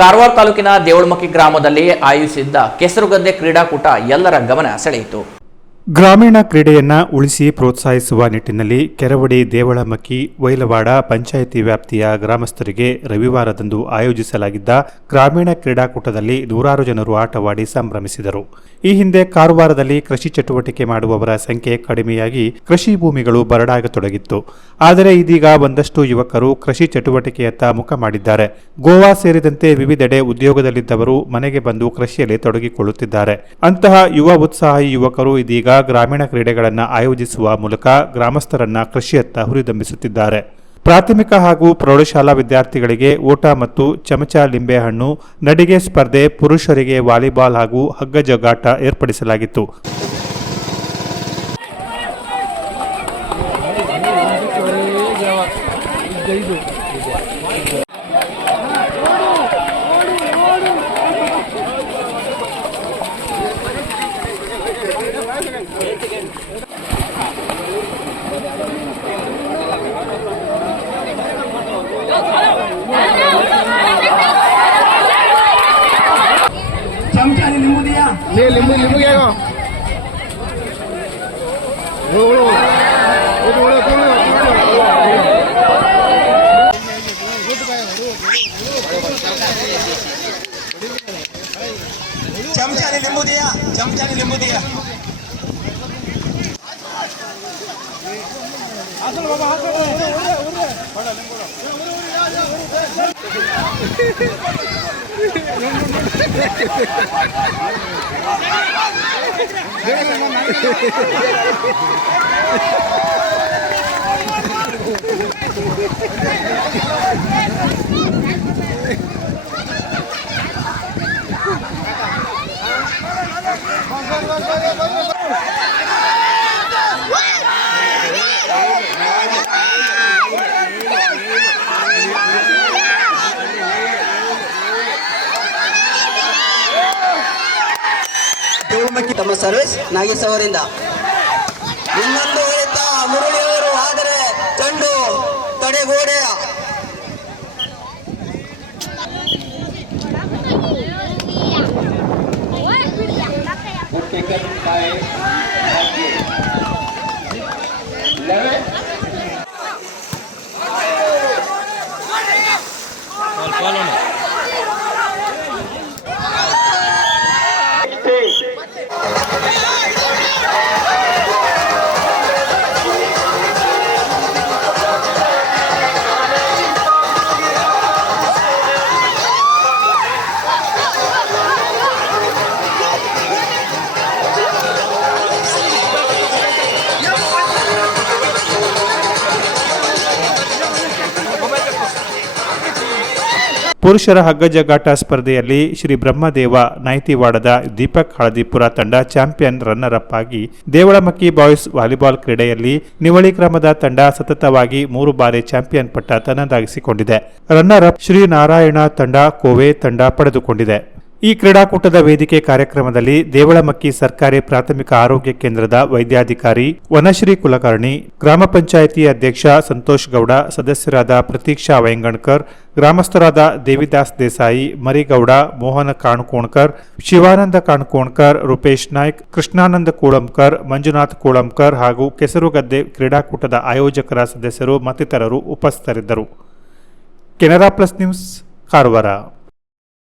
ಕಾರವಾರ ತಾಲೂಕಿನ ದೇವಳಮಕ್ಕಿ ಗ್ರಾಮದಲ್ಲಿ ಆಯೋಜಿಸಿದ್ದ ಕೆಸರುಗದ್ದೆ ಕ್ರೀಡಾಕೂಟ ಎಲ್ಲರ ಗಮನ ಸೆಳೆಯಿತು. ಗ್ರಾಮೀಣ ಕ್ರೀಡೆಯನ್ನ ಉಳಿಸಿ ಪ್ರೋತ್ಸಾಹಿಸುವ ನಿಟ್ಟಿನಲ್ಲಿ ಕೆರವಡಿ ದೇವಳಮಕ್ಕಿ ವೈಲವಾಡ ಪಂಚಾಯಿತಿ ವ್ಯಾಪ್ತಿಯ ಗ್ರಾಮಸ್ಥರಿಗೆ ರವಿವಾರದಂದು ಆಯೋಜಿಸಲಾಗಿದ್ದ ಗ್ರಾಮೀಣ ಕ್ರೀಡಾಕೂಟದಲ್ಲಿ ನೂರಾರು ಜನರು ಆಟವಾಡಿ ಸಂಭ್ರಮಿಸಿದರು. ಈ ಹಿಂದೆ ಕಾರವಾರದಲ್ಲಿ ಕೃಷಿ ಚಟುವಟಿಕೆ ಮಾಡುವವರ ಸಂಖ್ಯೆ ಕಡಿಮೆಯಾಗಿ ಕೃಷಿ ಭೂಮಿಗಳು ಬರಡಾಗತೊಡಗಿತ್ತು. ಆದರೆ ಇದೀಗ ಒಂದಷ್ಟು ಯುವಕರು ಕೃಷಿ ಚಟುವಟಿಕೆಯತ್ತ ಮುಖ ಮಾಡಿದ್ದಾರೆ. ಗೋವಾ ಸೇರಿದಂತೆ ವಿವಿಧೆಡೆ ಉದ್ಯೋಗದಲ್ಲಿದ್ದವರು ಮನೆಗೆ ಬಂದು ಕೃಷಿಯಲ್ಲಿ ತೊಡಗಿಕೊಳ್ಳುತ್ತಿದ್ದಾರೆ. ಅಂತಹ ಯುವ ಉತ್ಸಾಹಿ ಯುವಕರು ಇದೀಗ ಗ್ರಾಮೀಣ ಕ್ರೀಡೆಗಳನ್ನು ಆಯೋಜಿಸುವ ಮೂಲಕ ಗ್ರಾಮಸ್ಥರನ್ನ ಕೃಷಿಯತ್ತ ಹುರಿದಂಬಿಸುತ್ತಿದ್ದಾರೆ. ಪ್ರಾಥಮಿಕ ಹಾಗೂ ಪ್ರೌಢಶಾಲಾ ವಿದ್ಯಾರ್ಥಿಗಳಿಗೆ ಓಟ ಮತ್ತು ಚಮಚ ಲಿಂಬೆಹಣ್ಣು, ನಡಿಗೆ ಸ್ಪರ್ಧೆ, ಪುರುಷರಿಗೆ ವಾಲಿಬಾಲ್ ಹಾಗೂ ಹಗ್ಗ ಜಗ್ಗಾಟ ಏರ್ಪಡಿಸಲಾಗಿತ್ತು. लिंबू लिंबू क्या को लो लो लो लो लो चमचा ने नींबू दिया चमचा ने नींबू दिया Thank you. ದೇವಮಕ್ಕಿ ತಮ್ಮ ಸರ್ವಿಸ್ ನಾಗೇಶ್ ಅವರಿಂದ. ಇನ್ನೊಂದು ಉಳಿತ ಮುರಳಿ ಅವರು ಆದರೆ ಚೆಂಡು ತಡೆಗೋಡೆಯ ಪುರುಷರ ಹಗ್ಗಜಗಾಟ ಸ್ಪರ್ಧೆಯಲ್ಲಿ ಶ್ರೀ ಬ್ರಹ್ಮದೇವ ನೈತಿವಾಡದ ದೀಪಕ್ ಹಳದಿಪುರ ತಂಡ ಚಾಂಪಿಯನ್ ರನ್ನರ್ ಅಪ್ ಆಗಿ ದೇವಳಮಕ್ಕಿ ಬಾಯ್ಸ್ ವಾಲಿಬಾಲ್ ಕ್ರೀಡೆಯಲ್ಲಿ ನಿವಳಿ ಕ್ರಮದ ತಂಡ ಸತತವಾಗಿ ಮೂರು ಬಾರಿ ಚಾಂಪಿಯನ್ ಪಟ್ಟ ತನ್ನದಾಗಿಸಿಕೊಂಡಿದೆ. ರನ್ನರ್ ಅಪ್ ಶ್ರೀ ನಾರಾಯಣ ತಂಡ ಕೋವೆ ತಂಡ ಪಡೆದುಕೊಂಡಿದೆ. ಈ ಕ್ರೀಡಾಕೂಟದ ವೇದಿಕೆ ಕಾರ್ಯಕ್ರಮದಲ್ಲಿ ದೇವಳಮಕ್ಕಿ ಸರ್ಕಾರಿ ಪ್ರಾಥಮಿಕ ಆರೋಗ್ಯ ಕೇಂದ್ರದ ವೈದ್ಯಾಧಿಕಾರಿ ವನಶ್ರೀ ಕುಲಕರ್ಣಿ, ಗ್ರಾಮ ಪಂಚಾಯಿತಿ ಅಧ್ಯಕ್ಷ ಸಂತೋಷ್ ಗೌಡ, ಸದಸ್ಯರಾದ ಪ್ರತೀಕ್ಷಾ ವೈಂಗಣ್ಕರ್, ಗ್ರಾಮಸ್ಥರಾದ ದೇವಿದಾಸ್ ದೇಸಾಯಿ, ಮರಿಗೌಡ, ಮೋಹನ ಕಾಣ್ಕೋಣ್ಕರ್, ಶಿವಾನಂದ ಕಾಣ್ಕೋಣ್ಕರ್, ರೂಪೇಶ್ ನಾಯ್ಕ್, ಕೃಷ್ಣಾನಂದ ಕೂಳಂಕರ್, ಮಂಜುನಾಥ್ ಕೂಳಂಕರ್ ಹಾಗೂ ಕೆಸರುಗದ್ದೆ ಕ್ರೀಡಾಕೂಟದ ಆಯೋಜಕರ ಸದಸ್ಯರು ಮತ್ತಿತರರು ಉಪಸ್ಥಿತರಿದ್ದರು. Canara plus news, Karwar.